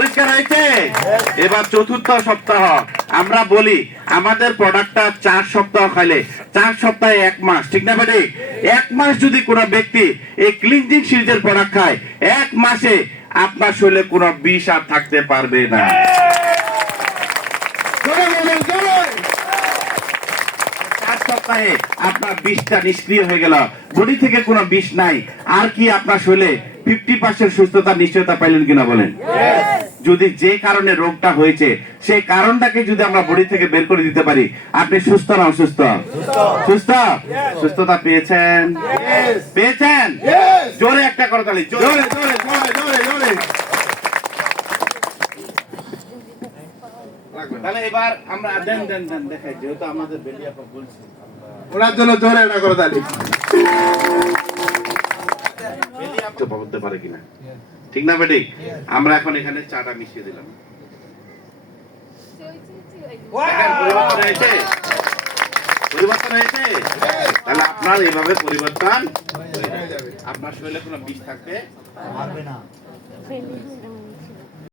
পরিষ্কার হয়েছে? এবার চতুর্থ সপ্তাহ আমরা বলি আমাদের প্রোডাক্টটা 4 সপ্তাহ খাইলে 4 সপ্তাহে 1 মাস, ঠিক না বেটি? 1 মাস যদি কোনো ব্যক্তি এই ক্লিনজিং সিরিজের প্রোডাক্ট খায় 1 মাসে আপনার শরীরে কোনো বিষ আর থাকতে পারবে না। 4 সপ্তাহে আপনার বিষটা নিষ্ক্রিয় হয়ে গেল, বডি থেকে কোনো বিষ নাই। আর কি আপনার শরীরে 50% সুস্থতার নিশ্চয়তা পাইলেন কিনা বলেন? যদি যে কারণে রোগটা হয়েছে সেই কারণটাকে যদি আমরা বডি থেকে বের করে দিতে পারি, আপনি সুস্থ না অসুস্থ? সুস্থ। সুস্থতা পেয়েছেন? পেয়েছেন? জোরে একটা করতালি, জোরে জোরে জোরে জোরে জোরে। তাহলে এবার আমরা দেন দেন দেন দেখাই, যেহেতু আমাদের বেলি আপা বলছি ওনার জন্য জোরে একটা করতালি। বেলি আপা বলতে পারে কিনা, ঠিক না বেটি? আমরা এখন এখানে চাটা মিশিয়ে দিলাম। পরিবর্তন হয়েছে? পরিবর্তন হয়েছে? তাহলে আপনার এইভাবে পরিবর্তন হয়ে যাবে। আপনার শরীরে কোনো বিষ থাকতে পারবে না।